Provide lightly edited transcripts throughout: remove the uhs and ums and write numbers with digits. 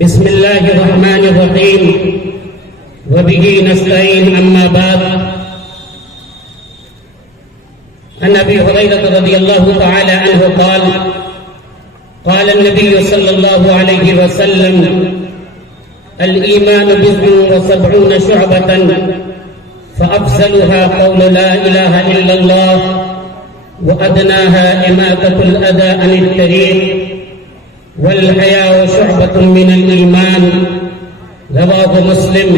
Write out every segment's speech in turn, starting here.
بسم الله الرحمن الرحيم وبه نستعين أما بعد عن أبي هريرة رضي الله تعالى عنه قال قال النبي صلى الله عليه وسلم الإيمان بضع وسبعون شعبة فأفضلها قول لا إله إلا الله وأدناها إماطة الأذى عن الطريق والحياء شعبة من الإيمان رواه مسلم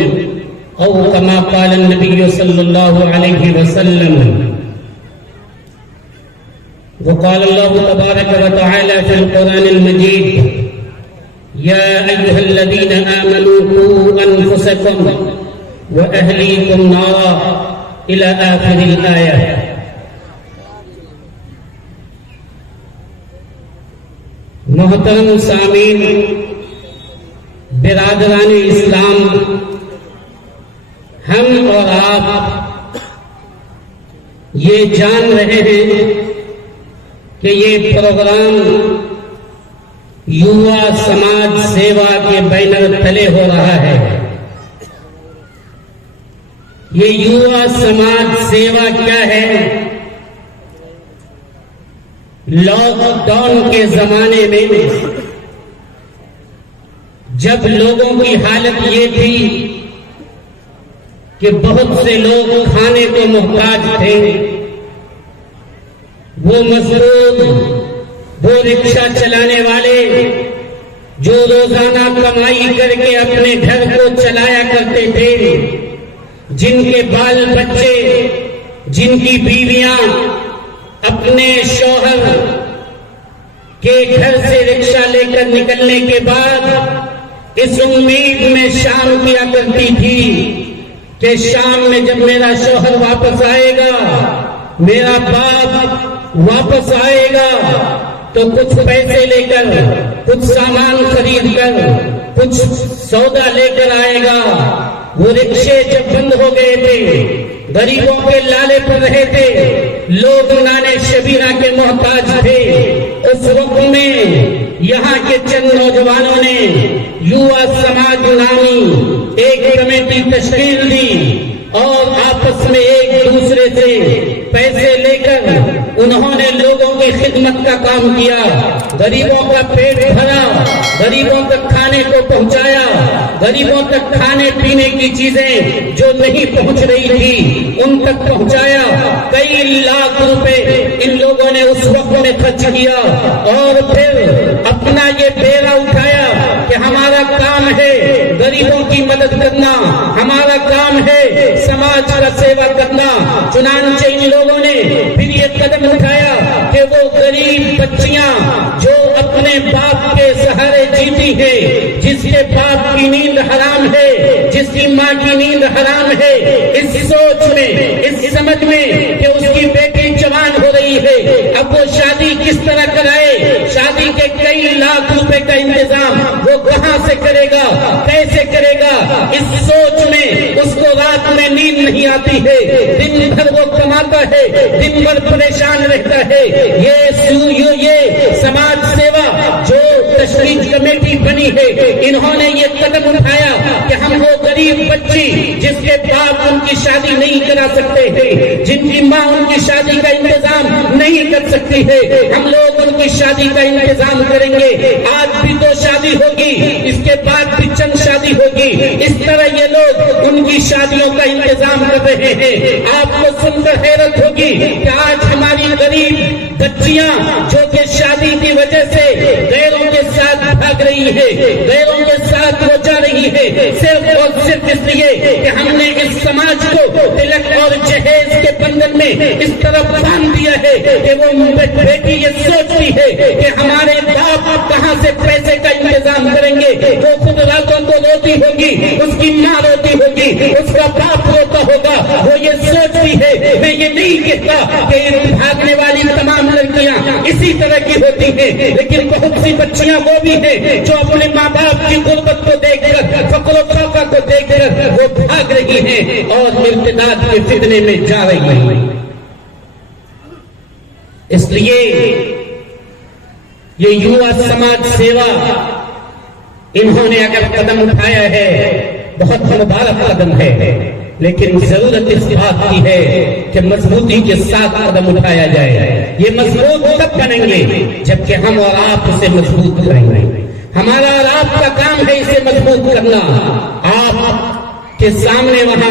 أو كما قال النبي صلى الله عليه وسلم. وقال الله تبارك وتعالى في القرآن المجيد يا أيها الذين آمنوا قوا أنفسكم وأهليكم نارا إلى آخر الآية. محترم سامعین، برادران اسلام، ہم اور آپ یہ جان رہے ہیں کہ یہ پروگرام یووا سماج سیوا کے بینر تلے ہو رہا ہے. یہ یووا سماج سیوا کیا ہے؟ لاک ڈاؤن کے زمانے میں جب لوگوں کی حالت یہ تھی کہ بہت سے لوگ کھانے کو محتاج تھے، وہ مزدور، وہ رکشہ چلانے والے جو روزانہ کمائی کر کے اپنے گھر کو چلایا کرتے تھے، جن کے بال بچے، جن کی بیویاں اپنے شوہر کے گھر سے رکشہ لے کر نکلنے کے بعد اس امید میں شام کیا کرتی تھی کہ شام میں جب میرا شوہر واپس آئے گا، میرا باپ واپس آئے گا تو کچھ پیسے لے کر، کچھ سامان خرید کر، کچھ سودا لے کر آئے گا. وہ رکشے جب بند ہو گئے تھے، غریبوں کے لالے پر رہے تھے، لوگ نانے شبینہ کے محتاج تھے، اس وقت میں یہاں کے چند نوجوانوں نے یووا سماج نامی ایک کمیٹی تشکیل دی اور آپس میں ایک دوسرے سے پیسے لے کر انہوں نے لوگوں کی خدمت کا کام کیا، غریبوں کا پیٹ بھرا، غریبوں تک کھانے کو پہنچایا، غریبوں تک کھانے پینے کی چیزیں جو نہیں پہنچ رہی تھی ان تک پہنچایا. کئی لاکھ روپے ان لوگوں نے اس وقت میں خرچ کیا اور پھر اپنا یہ بیڑا اٹھایا کہ ہمارا کام ہے غریبوں کی مدد کرنا، ہمارا کام ہے سماج کا سیوا کرنا. چنانچہ ان لوگوں نے پھر یہ قدم اٹھایا کہ وہ غریب بچیاں جو اپنے باپ کے سہارے جیتی ہیں، جس کے باپ کی نیند حرام ہے، جس کی ماں کی نیند حرام ہے، اس سوچ میں، اس سمجھ میں کہ اس کی بیٹی جوان ہو رہی ہے، اب وہ شادی کس طرح کرائے، شادی کے کئی لاکھ روپے کا انتظام وہ کہاں سے کرے گا، کیسے کرے گا، اس سوچ میں اس کو رات میں نیند نہیں آتی ہے، دن بھر وہ کماتا ہے، دن بھر پریشان رہتا ہے. یہ سماج سیوا جو تشکیل کمیٹی بنی ہے، انہوں نے یہ قدم اٹھایا کہ ہم وہ غریب بچی جس کے باپ ان کی شادی نہیں کرا سکتے ہیں، جن کی ماں ان کی شادی کا انتظام نہیں کر سکتی ہے، ہم لوگ ان کی شادی کا انتظام کریں گے. آج بھی تو شادی ہوگی، اس کے بعد بھی چند شادی ہوگی، اس طرح یہ لوگ ان کی شادیوں کا انتظام کر رہے ہیں. آپ کو سن کر حیرت ہوگی کہ آج ہماری غریب بچیاں جو کہ شادی کی وجہ سے غیروں کے ساتھ بھاگ رہی ہے، غیروں کے ساتھ وہ جا رہی ہے، صرف اور صرف اس لیے کہ ہم نے اس سماج کو تلک اور جہیز کے بندھن میں اس طرح باندھ دیا ہے کہ وہ بیٹی یہ سوچتی ہے کہ ہمارے باپ کہاں سے پیسے کا انتظام کریں گے. وہ خود راتوں کو روتی ہوگی، اس کی ماں روتی ہوگی، اس کا باپ روتا ہوگا. وہ یہ سوچتی ہے. میں یہ نہیں کہتا کہ بھاگنے والی تمام لڑکیاں اسی طرح کی ہوتی ہیں، لیکن بہت سی بچیاں وہ بھی ہیں جو اپنے ماں باپ کی غربت کو دیکھ کر، فقر و فاقہ کو دیکھ کر وہ بھاگ رہی ہیں اور ارتداد کے فتنے میں جا رہی ہیں. اس لیے یہ یووا سماج سیوا انہوں نے اگر قدم اٹھایا ہے بہت مبارک قدم ہے، لیکن ضرورت اس بات کی ہے کہ مضبوطی کے ساتھ قدم اٹھایا جائے۔ یہ مضبوط تب بنیں گے جبکہ ہم اور آپ اسے مضبوط کریں گے۔ ہمارا اور آپ کا کام ہے اسے مضبوط کرنا۔ آپ کے سامنے وہاں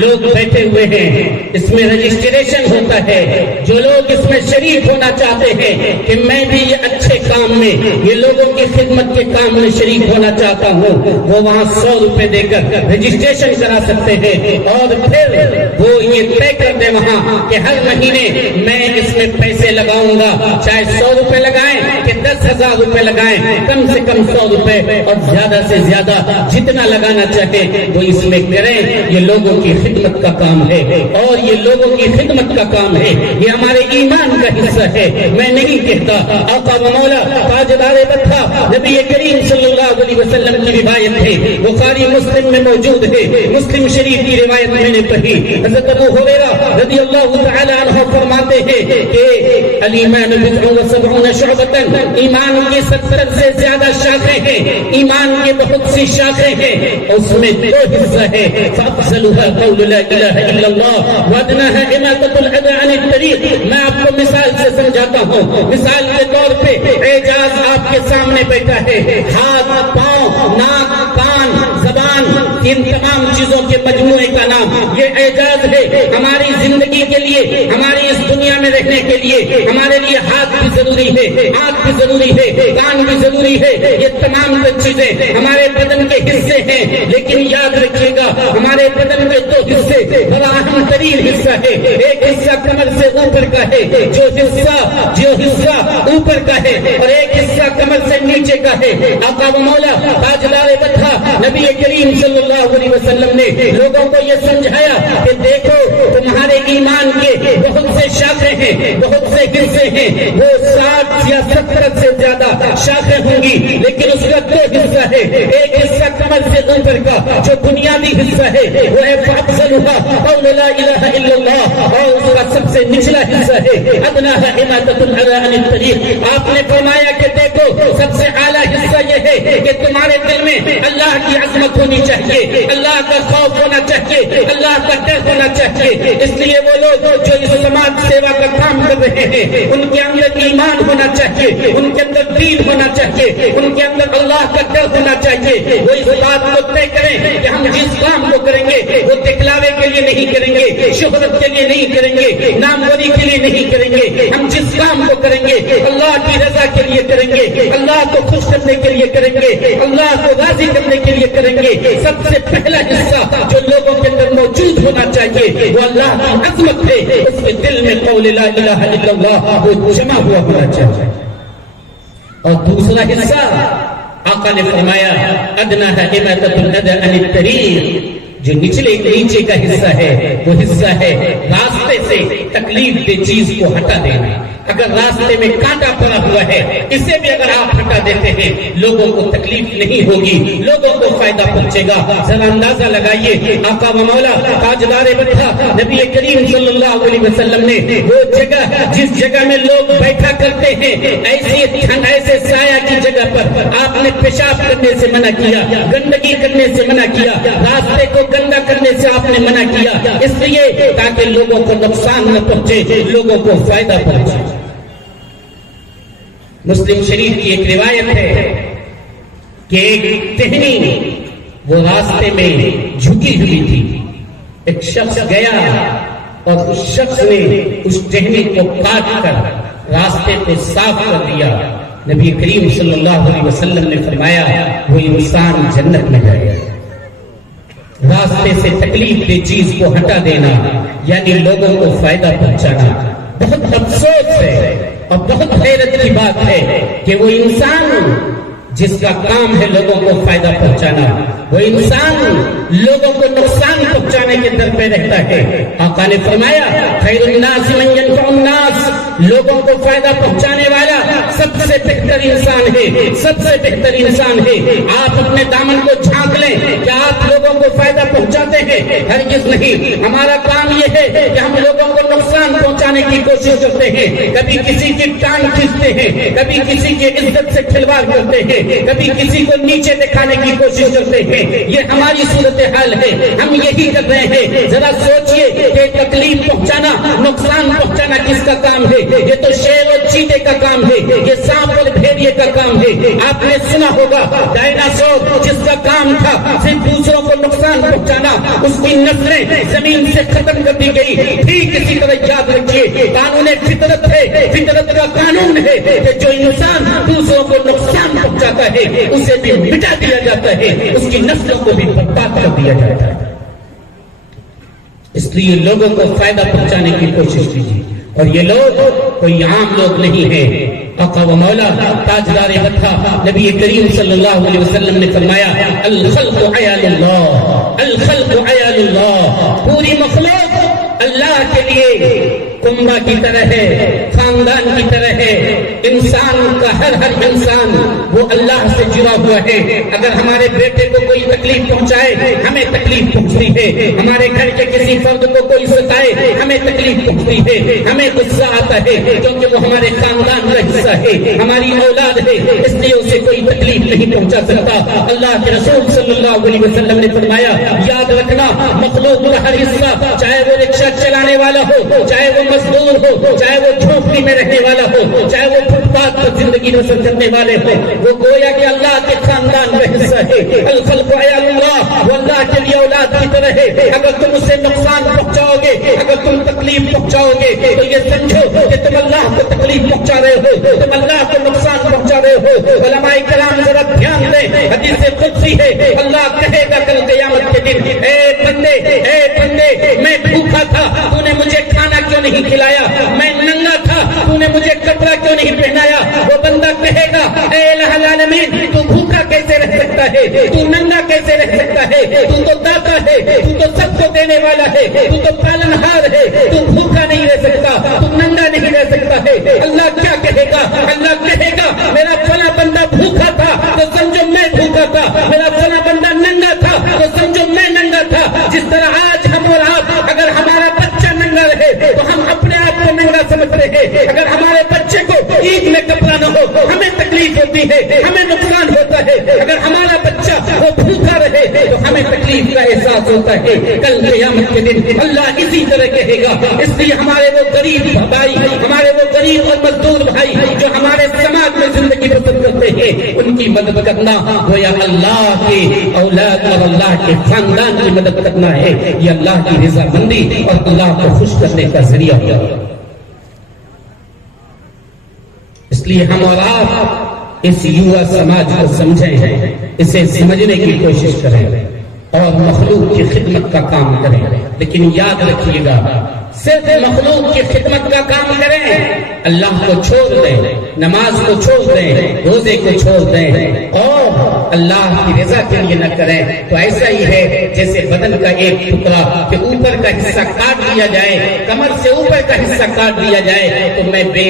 لوگ بیٹھے ہوئے ہیں، اس میں رجسٹریشن ہوتا ہے۔ جو لوگ اس میں شریک ہونا چاہتے ہیں کہ میں بھی یہ اچھے کام میں، یہ لوگوں کی خدمت کے کام میں شریک ہونا چاہتا ہوں، وہ وہاں 100 روپے دے کر رجسٹریشن کرا سکتے ہیں، اور پھر وہ یہ طے کر دیں وہاں کہ ہر مہینے میں اس میں پیسے لگاؤں گا، چاہے 100 روپے لگائیں کہ 10,000 روپے لگائیں، کم سے کم 100 روپے اور زیادہ سے زیادہ جتنا لگانا چاہے وہ اس میں کریں۔ یہ لوگوں کی خدمت کا کام ہے، اور یہ لوگوں کی خدمت کا کام ہے، یہ ہمارے ایمان کا حصہ ہے۔ میں نہیں کہتا، آقا و مولا تاجدار بطحہ نبی کریم صلی اللہ علیہ وسلم کی روایت ہے، بخاری مسلم میں موجود ہے، مسلم شریف کی روایت میں نے پڑھی۔ حضرت ابو ہریرہ رضی اللہ تعالی عنہ فرماتے ہیں کہ الایمان بضع و سبعون شعبۃ، ایمان کی 70 سے زیادہ شاخیں ہیں، ایمان کی بہت سی شاخیں ہیں، اس میں 2 حصہ ہے، فأفضلها قول لا إله إلا الله وأدناها إماطة الأذى عن الطريق۔ میں آپ کو مثال سے سمجھاتا ہوں۔ مثال کے طور پہ اعجاز آپ کے سامنے بیٹھا ہے، ہاتھ، پاؤں، ناک، کان، زبان، ان تمام چیزوں کے مجموعے کا نام یہ اعجاز ہے۔ ہماری زندگی کے لیے، ہماری اس دنیا میں رہنے کے لیے ہمارے لیے ہاتھ بھی ضروری ہے، آنکھ بھی ضروری ہے، کان بھی ضروری ہے، یہ تمام چیزیں ہمارے بدن کے حصے ہیں۔ لیکن یاد رکھیے گا، ہمارے بدن کے 2 حصے بڑا اہم ترین حصہ ہے۔ ایک حصہ کمر سے اوپر کا ہے، جو حصہ اوپر کا ہے، اور ایک حصہ کمر سے نیچے کا ہے۔ آقا و مولا تاجدار بطحہ نبی کریم صلی اللہ علیہ وسلم نے لوگوں کو یہ سمجھایا کہ دیکھو تمہارے ایمان کے بہت سے شاخیں ہیں، بہت سے حصے ہیں، وہ 60 یا 70 سے زیادہ شاخیں ہوں گی، لیکن اس کا 2 حصہ ہے۔ ایک حصہ کمر سے اوپر کا جو بنیادی حصہ ہے وہ ہے فأفضلها قول لا الہ الا اللہ، اور اس کا سب سے نچلا حصہ ہے ادناها اماطة الأذى عن الطريق۔ آپ نے فرمایا کہ دیکھو سب سے اعلیٰ حصہ یہ ہے کہ تمہارے دل میں اللہ کی عظمت ہونی چاہیے، اللہ کا خوف ہونا چاہیے، اللہ کا ڈر ہونا چاہیے۔ اس لیے وہ لوگ جو اس سماج سیوا کا کام کر رہے ہیں ان کے اندر ایمان ہونا چاہیے، ان کے اندر دین ہونا چاہیے، ان کے اندر اللہ کا ڈر ہونا چاہیے۔ وہ اس بات کو طے کریں کہ ہم جس کام کو کریں گے وہ دکھلاوے کے لیے نہیں کریں گے، شہرت کے لیے نہیں کریں گے، ناموری کے لیے نہیں کریں گے۔ ہم جس کام کو کریں گے اللہ کی رضا کے لیے کریں گے، اللہ کو خوش کرنے کے لیے کریں گے، اللہ کو راضی کرنے کے لیے کریں گے۔ سب سے پہلا حصہ جو لوگوں کے اندر موجود ہونا چاہیے وہ اللہ کی عظمت ہے، اس کے دل میں قول لا الہ الا اللہ وہ جمع ہوا ہونا چاہیے۔ اور دوسرا حصہ آقا نے فرمایا ادناها اماطة الأذى عن الطريق، جو نیچے کا حصہ ہے وہ حصہ ہے راستے سے تکلیف دہ چیز کو ہٹا دینا۔ اگر راستے میں کانٹا پڑا ہوا ہے اسے بھی اگر آپ ہٹا دیتے ہیں لوگوں کو تکلیف نہیں ہوگی، لوگوں کو فائدہ پہنچے گا۔ ذرا اندازہ لگائیے، آقا و مولا تاجدار بطحہ نبی کریم صلی اللہ علیہ وسلم نے وہ جگہ جس جگہ میں لوگ بیٹھا کرتے ہیں ایسے سایہ کی جگہ پر آپ نے پیشاب کرنے سے منع کیا، گندگی کرنے سے منع کیا، راستے کو گندا کرنے سے آپ نے منع کیا، اس لیے تاکہ لوگوں کو نقصان نہ پہنچے، لوگوں کو فائدہ پہنچے۔ مسلم شریف کی ایک روایت ہے کہ ایک ٹہنی وہ راستے میں جھکی ہوئی تھی، ایک شخص گیا اور اس شخص نے اس ٹہنی کو کاٹ کر راستے کو صاف کر دیا۔ نبی کریم صلی اللہ علیہ وسلم نے فرمایا وہ انسان جنت میں جائے گا۔ راستے سے تکلیف دہ چیز کو ہٹا دینا یعنی لوگوں کو فائدہ پہنچانا۔ بہت افسوس ہے اور بہت حیرت کی بات ہے کہ وہ انسان جس کا کام ہے لوگوں کو فائدہ پہنچانا، وہ انسان لوگوں کو نقصان پہنچانے کے در پہ رہتا ہے۔ آقا نے فرمایا خیر الناس من ينفع الناس، لوگوں کو فائدہ پہنچانے والا سب سے بہتر انسان ہے، سب سے بہتر انسان ہے۔ آپ اپنے دامن کو جھانک لیں کہ آپ لوگوں لوگوں کو فائدہ پہنچاتے ہیں؟ ہرگز نہیں. ہمارا کام یہ ہے کہ ہم لوگوں کو نقصان پہنچانے کی کوشش کرتے ہیں. کبھی کسی کی ٹانگ کھینچتے ہیں, کبھی کسی کی عزت سے کھلواڑ کرتے ہیں, کبھی کسی کو نیچے دکھانے کی کوشش کرتے ہیں. یہ ہماری صورتحال ہے. ہم یہی کر رہے ہیں. ذرا سوچئے کہ تکلیف پہنچانا, نقصان پہنچانا کس کا کام ہے؟ یہ تو شیر اور چیتے کا کام ہے, یہ سانپ اور بھیڑیے کا کام ہے. آپ نے سنا ہوگا ڈائناسور جس کا کام تھا صرف دوسروں کو نقصان پہنچانا, اس کی نسلیں زمین سے ختم کر دی گئی. ٹھیک اسی طرح یاد رکھیے, قانون فطرت ہے, فطرت کا قانون ہے کہ جو انسان دوسروں کو نقصان پہنچاتا ہے اسے بھی مٹا دیا جاتا ہے, اس کی نسلوں کو بھی برباد کر دیا جاتا ہے. اس لیے لوگوں کو فائدہ پہنچانے کی کوشش کیجیے. اور یہ لوگ کوئی عام لوگ نہیں ہیں. آقا و مولا تاجدار وطن نبی کریم صلی اللہ علیہ وسلم نے فرمایا الخلق عیال اللہ, الخلق عیال اللہ. پوری مخلوق اللہ کے لیے کنبہ کی طرح ہے, خاندان کی طرح ہے. انسان کا ہر انسان وہ اللہ سے جڑا ہوا ہے. اگر ہمارے بیٹے کو کوئی تکلیف پہنچائے ہمیں تکلیف پہنچتی ہے, ہمارے گھر کے کسی فرد کو کوئی ستائے ہمیں تکلیف پہنچتی ہے, ہمیں غصہ آتا ہے کیونکہ وہ ہمارے خاندان کا حصہ ہے, ہماری اولاد ہے, اس لیے اسے کوئی تکلیف نہیں پہنچا سکتا. اللہ کے رسول صلی اللہ علیہ وسلم نے فرمایا یاد رکھنا مخلوق کا ہر حصہ, چاہے وہ رکشہ چلانے والا ہو, چاہے وہ مزدور ہو, چاہے وہ جھونپڑی میں رہنے والا ہو, چاہے وہ فٹ پاتھ پر زندگی بسر کرنے والے ہو, وہ گویا کہ اللہ کے خاندان کا حصہ ہے. الخلق عیال اللہ, وہ اللہ کے لیے اولاد کی طرح ہے. اگر تم اسے نقصان پہنچاؤ گے, اگر تم تکلیف پہنچاؤ گے تو یہ سمجھو کہ تم اللہ کو تکلیف پہنچا رہے ہو, تم اللہ کو نقصان پہنچا رہے ہو. علماء کرام ذرا دھیان دیں, حدیث قدسی ہے, اللہ کہے گا کل قیامت کے دن اے بندے, اے بندے, میں بھوکا تھا تو نے مجھے کھانا کیوں نہیں کھلایا, میں ننگا تھا تو نے مجھے کپڑا کیوں نہیں پہنایا. وہ بندہ کہے گا اے الہ العالمین تو بھوکا کیسے رہ سکتا ہے, تو ننگا کیسے رہ سکتا ہے, تو تو داتا ہے, تو تو سب کو دینے والا ہے, تو تو پالنہار ہے, تو بھوکا نہیں رہ سکتا, تو ننگا نہیں رہ سکتا ہے. اللہ کیا کہے گا؟ اللہ کہے گا میرا فلاں بندہ بھوکا تھا تو سمجھو میں بھوکا تھا, میرا فلاں بندہ ننگا تھا تو سمجھو میں ننگا تھا. جس طرح آج ہم اور آپ اگر ہمارا بچہ ننگا رہے تو ہم اپنے آپ کو ننگا سمجھتے ہیں, اگر ہمارے بچے کو عید میں کپڑا نہ ہو ہمیں تکلیف ہوتی ہے, ہمیں نقصان ہوتا ہے, اگر ہمارا بچہ وہ بھوکا رہے تو ہمیں تکلیف کا احساس ہوتا ہے. کل قیامت کے دن اللہ اسی طرح کہے گا. اس لیے ہمارے وہ غریب بھائی, ہمارے وہ غریب اور مزدور بھائی جو ہمارے سماج میں زندگی بسر کرتے ہیں, ان کی مدد کرنا گویا اللہ کے اولاد اور اللہ کے خاندان کی مدد کرنا ہے. یہ اللہ کی رضا مندی اور اللہ کو خوش کرنے کا ذریعہ ہوگا. اس لیے ہم اور آپ اس یووا سماج کو سمجھیں, اسے سمجھنے کی کوشش کریں اور مخلوق کی خدمت کا کام کریں. لیکن یاد رکھیے گا صرف مخلوق کی خدمت کا کام کریں, اللہ کو چھوڑ دیں, نماز کو چھوڑ دیں, روزے کو چھوڑ دیں اور اللہ کی رضا کے لیے نہ کریں تو ایسا ہی ہے جیسے بدن کا ایک ٹکڑا کہ اوپر کا حصہ کاٹ دیا جائے, کمر سے اوپر کا حصہ کاٹ دیا جائے تو میں بے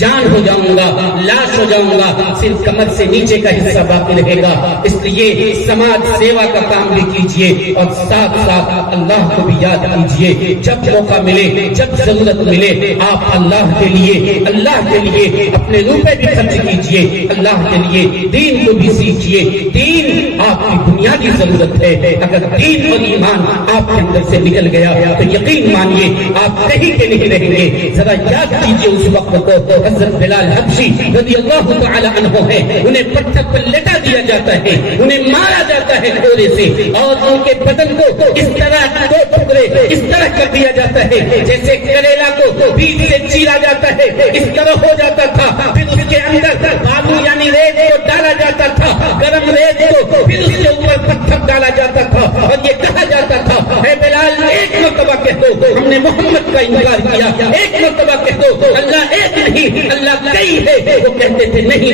جان ہو جاؤں گا, لاش ہو جاؤں گا, صرف کمر سے نیچے کا حصہ باقی رہے گا. اس لیے سماج سیوا کا کام بھی کیجیے اور ساتھ ساتھ اللہ کو بھی یاد کیجیے. جب موقع ملے, جب ضرورت ملے, آپ اللہ کے لیے اپنے روپے بھی خرچ کیجیے, اللہ کے لیے دین کو بھی سیکھیے. دین آپ کی بنیادی ضرورت ہے. اگر دین اور ایمان آپ کے اندر سے نکل گیا تو یقین مانیے آپ کہیں کے نہیں رہیں گے. ذرا یاد کیجیے اس وقت کو, حضرت بلال حبشی رضی اللہ تعالی عنہ ہے, انہیں پتھر پر لٹا دیا جاتا ہے, انہیں مارا جاتا ہے گھوڑے سے اور ان کے بدن کو اس طرح دو ٹکڑے اس طرح کر دیا جاتا ہے جیسے کریلا کو بیچ سے چیرا جاتا ہے, اس طرح ہو جاتا تھا. پھر اس کے اندر بالو یعنی ریت کو ڈالا جاتا تھا, گرم ریت کو, پھر اس کے اوپر پتھر ڈالا جاتا تھا اور یہ کہا جاتا تھا اے بلال ایک مرتبہ کہہ دو ہم نے محمد کا انکار کیا, ایک مرتبہ کہہ دو اللہ ایک نہیں اللہ کئی ہے. وہ کہتے تھے نہیں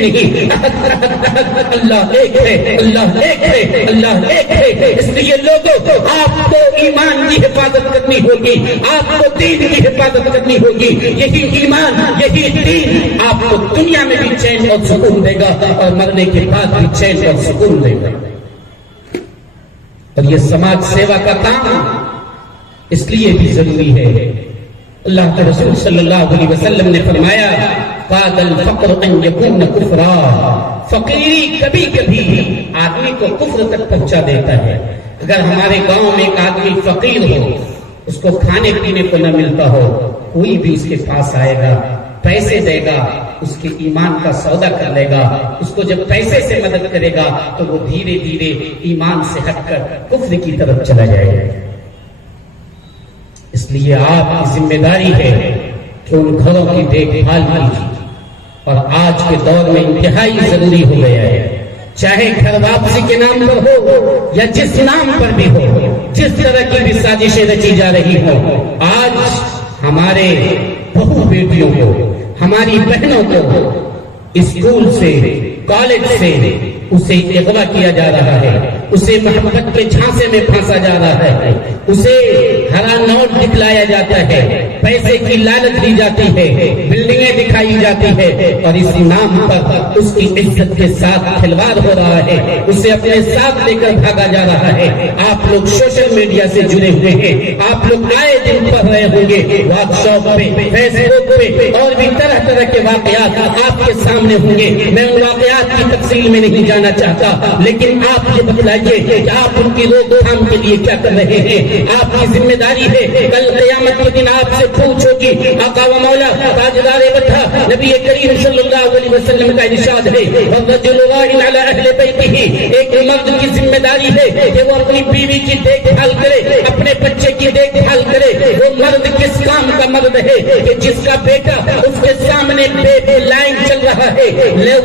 اللہ ایک ہے, اللہ ایک ہے, اللہ ایک ہے. اس لیے لوگوں آپ کو ایمان کی حفاظت کرنی ہوگی, آپ کو دین کی حفاظت کرنی ہوگی. یہی ایمان, یہی دین آپ کو دنیا میں بھی چین اور سکون دے گا اور مرنے کے بعد بھی چین اور سکون دے گا. اور یہ سماج سیوا کا کام اس لیے بھی ضروری ہے. اللہ کے رسول صلی اللہ علیہ وسلم نے فرمایا قاد الفقر ان یکون کفرا، فقیری کبھی کبھی آدمی کو کفر تک پہنچا دیتا ہے. اگر ہمارے گاؤں میں ایک آدمی فقیر ہو، اس کو کھانے پینے کو نہ ملتا ہو، کوئی بھی اس کے پاس آئے گا، پیسے دے گا، اس کے ایمان کا سودا کر لے گا. اس کو جب پیسے سے مدد کرے گا تو وہ دھیرے دھیرے ایمان سے ہٹ کر کفر کی طرف چلا جائے گا. اس لیے آپ کی ذمہ داری ہے کہ ان گھروں کی دیکھ بھال کیجیے. اور آج کے دور میں انتہائی ضروری ہو گیا ہے، چاہے گھر واپسی کے نام پر ہو یا جس نام پر بھی ہو، جس طرح کی بھی سازشیں رچی جا رہی ہو، آج ہمارے بہو بیٹیوں کو، ہماری بہنوں کو اسکول سے، کالج سے اسے اغوا کیا جا رہا ہے، اسے محبت کے جھانسے میں پھانسا جا رہا ہے، اسے ہرا نوٹ دکھلایا جاتا ہے، پیسے کی لالچ دی جاتی ہے، بلڈنگیں دکھائی جاتی ہے، اور اس نام پر اس کی عزت کے ساتھ کھلواڑ ہو رہا ہے، اسے اپنے ساتھ لے کر بھاگا جا رہا ہے. آپ لوگ سوشل میڈیا سے جڑے ہوئے ہیں، آپ لوگ آئے دن پڑھ رہے ہوں گے، واٹس ایپ پہ، فیس بک پہ اور بھی طرح طرح کے واقعات آپ کے سامنے ہوں گے. میں ان واقعات کی تفصیل میں نہیں جانا چاہتا، لیکن آپ یہ بتلائیے کہ آپ ان کی روک تھام کے لیے کیا کر رہے ہیں. آپ کی ذمہ داری ہے، کل قیامت کے دن آپ سے پوچھو گی. آقا و مولا تاجدار وطن نبی کریم صلی اللہ علیہ وسلم کا ارشاد ہے والرجل راع علی اہل بیتہ، ایک مرد کی ذمہ داری ہے کہ وہ اپنی بیوی کی دیکھ بھال کرے، اپنے بچے کی دیکھ بھال کرے. وہ مرد کس کام کا مرد ہے کہ جس کا بیٹا اس کے سامنے بے لائن چل رہا ہے،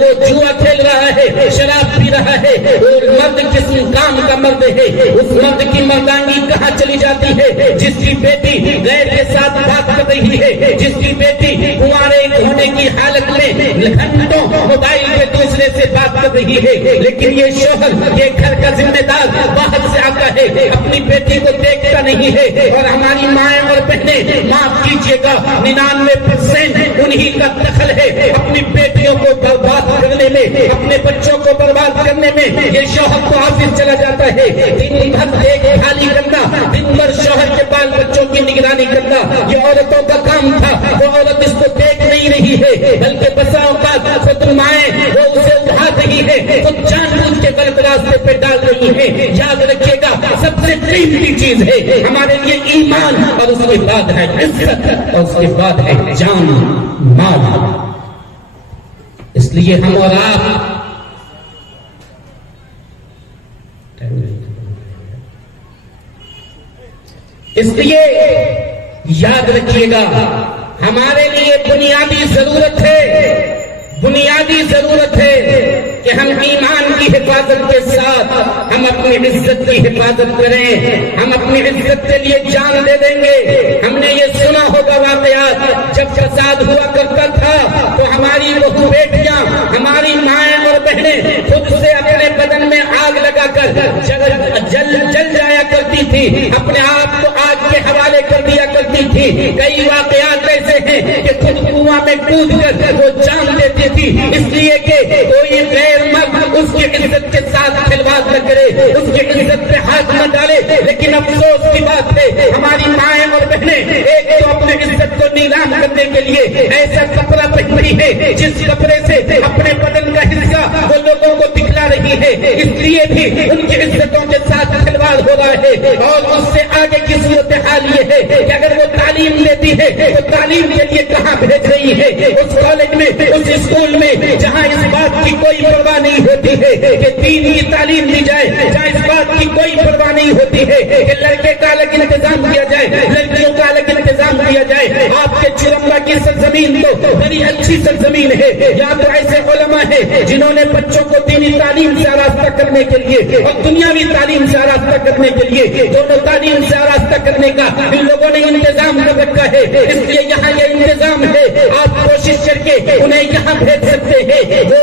وہ جوا کھیل رہا ہے، شراب پی رہا ہے. اور مرد کس کام کا مرد ہے؟ اس مرد کی مردانگی کہاں چلی جاتی ہے؟ جس کی بیٹی غیر کے ساتھ بات کر رہی ہے، جس کی بیٹی کنوارے ہونے کی حالت میں گھنٹوں موبائل پہ دوسرے سے بات کر رہی ہے. لیکن یہ شوہر، یہ گھر کا ذمہ دار باہر سے آتا ہے، اپنی بیٹی کو دیکھتا نہیں ہے. اور ہماری مائیں اور بہنیں، معاف کیجیے گا، 99% انہی کا دخل ہے اپنی بیٹیوں کو برباد کرنے میں، اپنے بچوں کو برباد کرنے میں. یہ شوہر تو آفس چلا جاتا ہے، دن بھر دیکھ بھالی کرنا، دن بھر شوہر کے بال بچوں کی نگرانی کرنا یہ عورتوں کا کام تھا. وہ عورت اس کو دیکھ نہیں رہی ہے، بلکہ بسا اوقات خود مائیں وہ اسے اٹھا رہی ہے، خود جان بوجھ کے غلط راستے پہ ڈال رہی ہے. یاد رکھیے گا، سب سے قیمتی چیز ہے ہمارے لیے ایمان، اور اس کے بعد ہے عزت، اور اس کے بعد ہے جان مال. اس لیے ہم اور آپ اس لیے یاد رکھیے گا، ہمارے لیے بنیادی ضرورت ہے کہ ہم ایمان کی حفاظت کے ساتھ ہم اپنی عزت کی حفاظت کریں. ہم اپنی عزت کے لیے جان دے دیں گے. ہم نے یہ سنا ہوگا واقعات، جب فساد ہوا کرتا تھا تو ہماری بہو بیٹیاں، ہماری مائیں اور بہنیں خود سے اپنے بدن میں آگ لگا کر جل جایا کرتی تھی، اپنے آپ کو آگ کے حوالے کر دیا کرتی تھی. کئی واقعات ایسے ہیں کہ خود کنواں میں کود کر وہ جان دیتی تھی، اس لیے کہ کوئی غیر مرد اس کی عزت کے ساتھ کھلواڑ نہ کرے، اس کی عزت پہ ہاتھ نہ ڈالے. لیکن افسوس کی بات ہے، ہماری مائیں اور بہنیں ایک تو اپنے عزت کو نیلام کرنے کے لیے ایسا کپڑا پہن رہی ہے جس کپڑے سے اپنے بدن کا حصہ وہ لوگوں کو دکھلا رہی ہے. اس لیے بھی ان کی عزتوں کے ساتھ کھلواڑ ہو رہا ہے. اور اس سے آگے کی صورتحال یہ ہے کہ اگر وہ تعلیم لیتی ہے تو تعلیم کے لیے کہاں بھیج رہی ہے؟ اس کالج میں، اس اسکول میں جہاں اس بات کی کوئی پرواہ نہیں ہوتی ہے کہ دین کی تعلیم دی جائے، جہاں اس بات کی کوئی پرواہ نہیں ہوتی ہے کہ لڑکے کا الگ انتظام کیا جائے، لڑکیوں کا الگ انتظام کیا جائے. آپ کے چرمبا کی سرزمین تو بڑی اچھی سرزمین ہے. یا تو ایسے علماء ہیں جنہوں نے بچوں کو دینی تعلیم سے آراستہ کرنے کے لیے اور دنیاوی تعلیم سے آراستہ کرنے کے لیے، دونوں تعلیم سے آراستہ کرنے کا ان لوگوں نے انتظام کر رکھا ہے. اس لیے یہاں یہ انتظام ہے، آپ کوشش کر کے انہیں یہاں بھیج سکتے ہیں. وہ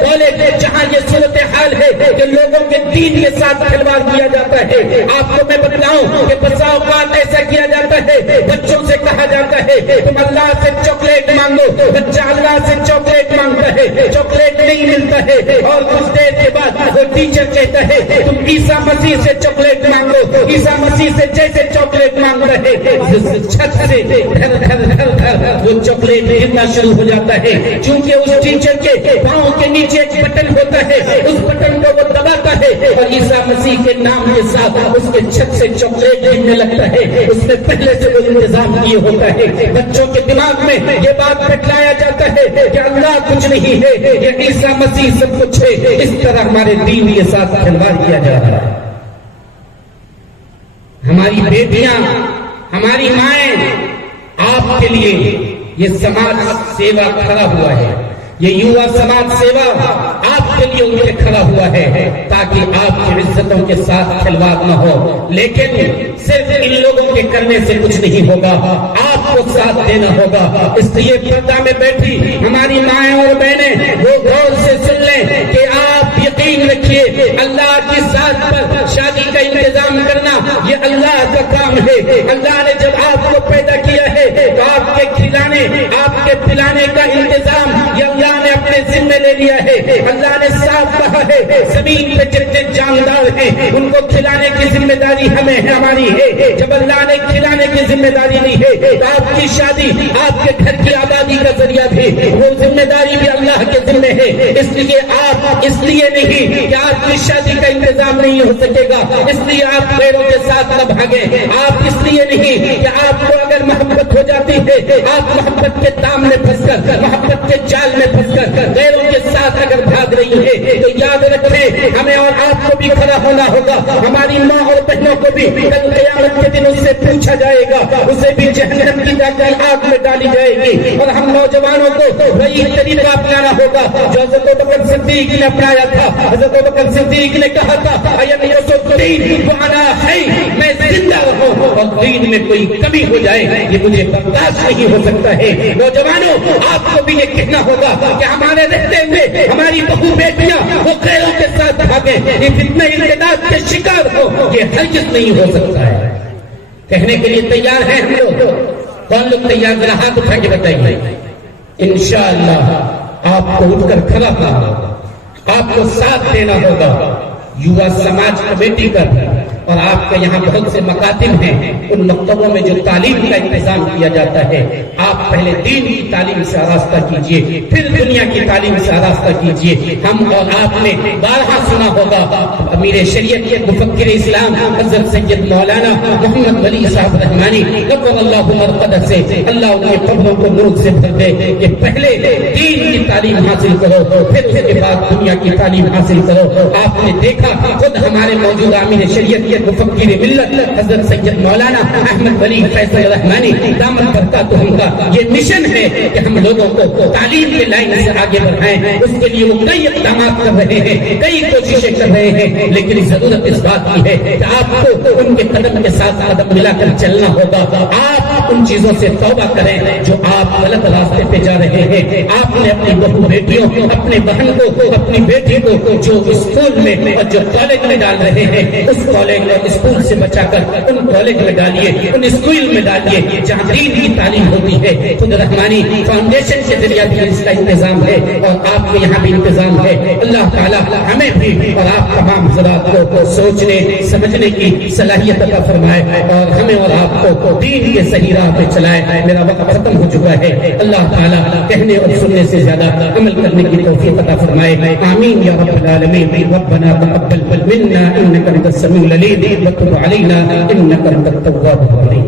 کالج جہاں یہ صورتحال ہے کہ لوگوں کے دین کے ساتھ کھلواڑ کیا جاتا ہے. آپ کو میں بتلاؤں کہ بسا اوقات ایسا کیا جاتا ہے، بچوں سے کہا جاتا ہے تم اللہ سے چاکلیٹ مانگو، بچہ اللہ سے چاکلیٹ مانگتا ہے، چاکلیٹ نہیں ملتا ہے، اور کچھ دیر کے بعد وہ ٹیچر کہتا ہے تم عیسیٰ مسیح سے چاکلیٹ مانگو، عیسیٰ مسیح سے جیسے چاکلیٹ مانگ رہے چھت سے دھر دھر دھر دھر وہ چاکلیٹ گرنا شروع ہو جاتا ہے، چونکہ اس ٹیچر کے پاؤں کے نیچے ایک بٹن ہوتا ہے، اس بٹن کو وہ دباتا ہے اور عیسیٰ مسیح کے نام کے ساتھ اس کے چھت سے چاکلیٹ گرنے لگتا ہے۔ اس نے پہلے سے وہ انتظام کیے ہوتا ہے۔ بچوں کے دماغ میں یہ بات بٹھلایا جاتا ہے کہ اللہ کچھ نہیں ہے، یہ عیسیٰ مسیح سب کچھ ہے۔ اس طرح ہمارے دین کے ساتھ کھلواڑ کیا جا رہا ہے۔ ہماری بیٹیاں، ہماری مائیں، آپ کے لیے یہ سماج سیوا کھڑا ہوا ہے، یہ یووا سماج سیوا آپ کے لیے ان کے کھڑا ہوا ہے تاکہ آپ کی عزتوں کے ساتھ کھلواڑ نہ ہو۔ لیکن صرف ان لوگوں کے کرنے سے کچھ نہیں ہوگا، آپ کو ساتھ دینا ہوگا۔ اس لیے پردہ میں بیٹھی ہماری مائیں اور بہنیں وہ غور سے سن لیں کہ آپ یقین رکھیے اللہ کی ذات پر شادی کا انتظام کرنا یہ اللہ کا کام ہے۔ اللہ نے جب آپ کو پیدا کیا ہے تو آپ کے کھلانے، آپ کے پلانے کا انتظام یہ اللہ نے اپنے ذمہ لے لیا ہے۔ اللہ نے صاف کہا ہے زمین پہ جتنے جاندار ہیں ان کو کھلانے کی ذمہ داری ہمیں ہے، ہماری ہے۔ جب اللہ نے کھلانے کی ذمہ داری لی ہے تو آپ کی شادی، آپ کے گھر کی آبادی کا ذریعہ بھی وہ ذمہ داری بھی اللہ کے ذمہ ہے۔ اس لیے آپ اس لیے نہیں کہ آپ کی شادی کا انتظام نہیں ہو سکے گا اس لیے آپ غیروں کے ساتھ نہ بھاگیں، آپ اس لیے نہیں کہ آپ کو اگر محبت ہو جاتی ہے آپ محبت کے دام میں پھنس کر، محبت کے جال میں پھنس کر غیروں کے ساتھ اگر بھاگ رہی ہے تو یاد رکھیں ہمیں اور آپ کو بھی کھڑا ہونا ہوگا۔ ہماری ماں اور بہنوں کو بھی کل قیامت کے دن اس سے پوچھا جائے گا، اسے بھی جہنم کی داخل آگ میں ڈالی جائے گی۔ اور ہم نوجوانوں کو وہی طریقہ اپنانا ہوگا جو حضرت ابوبکر صدیق نے اپنایا تھا۔ حضرت ابوبکر صدیق نے کہا تھا میں زندہ رہوں اور دین میں کوئی کمی ہو جائے یہ مجھے برداشت نہیں ہو سکتا ہے۔ نوجوانوں آپ کو بھی یہ کہنا ہوگا کہ ہمارے رہتے ہوئے ہماری بہو بیٹیاں وہ غیروں کے ساتھ بھاگیں، یہ فتنہ انقلاب کے شکار ہو، یہ ہرگز نہیں ہو سکتا ہے۔ کہنے کے لیے تیار ہیں ہم لوگ؟ کون لوگ تیار؟ ذرا ہاتھ اٹھا کے بتائیے۔ انشاءاللہ آپ کو اٹھ کر کھڑا ہونا ہوگا، آپ کو ساتھ دینا ہوگا یووا سماج کمیٹی کا بھی۔ اور آپ کے یہاں بہت سے مکاتب ہیں، ان مکتبوں میں جو تعلیم کا انتظام کیا جاتا ہے آپ پہلے دین کی تعلیم سے آراستہ کیجئے، پھر دنیا کی تعلیم سے آراستہ کیجئے۔ ہم اور آپ نے بارہا سنا ہوگا امیر شریعت کے مفکر اسلام حضرت سید مولانا محمد ولی صاحب رحمانی نور اللہ مرقدہ سے اللہ ان کی قبروں کو نور سے بھر دے کہ پہلے دین کی تعلیم حاصل کرو پھر اس کے بعد دنیا کی تعلیم حاصل کرو۔ آپ نے دیکھا خود ہمارے موجودہ امیر شریعت مفکر ملت حضرت سید مولانا احمد ولی فیصل رحمانی دامن برکاتہم کا یہ مشن ہے کہ ہم لوگوں کو تعلیم کے لائن سے آگے بڑھائیں۔ اس کے لیے وہ کئی اقدامات کر رہے ہیں، کئی کوششیں کر رہے ہیں، لیکن ضرورت اس بات کی ہے کہ آپ کو ان کے قدم کے ساتھ قدم ملا کر چلنا ہوگا۔ آپ ان چیزوں سے توبہ کریں جو آپ غلط راستے پہ جا رہے ہیں۔ آپ نے اپنی بہو بیٹیوں، اپنے بہن کو، اپنی بیٹی کو جو اسکول میں اور جو کالج میں ڈال رہے ہیں اس کالج اور اسکول سے بچا کر ان کالج میں ڈالیے، ان اسکول میں ڈالیے جہاں دین کی تعلیم ہوتی ہے۔ خود رحمانی فاؤنڈیشن کے ذریعہ بھی اس کا انتظام ہے اور آپ کے یہاں بھی انتظام ہے۔ اللہ تعالیٰ ہمیں بھی اور آپ تمام حضرات کو سوچنے سمجھنے کی صلاحیت عطا فرمائے اور ہمیں اور آپ کو دین کے صحیح راہ پہ چلائے۔ میرا وقت ختم ہو چکا ہے۔ اللہ تعالیٰ کہنے اور سننے سے زیادہ عمل کرنے کی توفیق عطا فرمائے۔ آمین یا رب العالمین۔ ربنا تقبل منا انك انت السميع العليم وتب علينا انك انت التواب الرحيم۔